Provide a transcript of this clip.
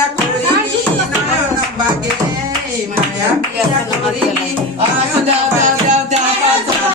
I'm not Maya, Maya, Maya, Maya, Maya, Maya, Maya, Maya, Maya,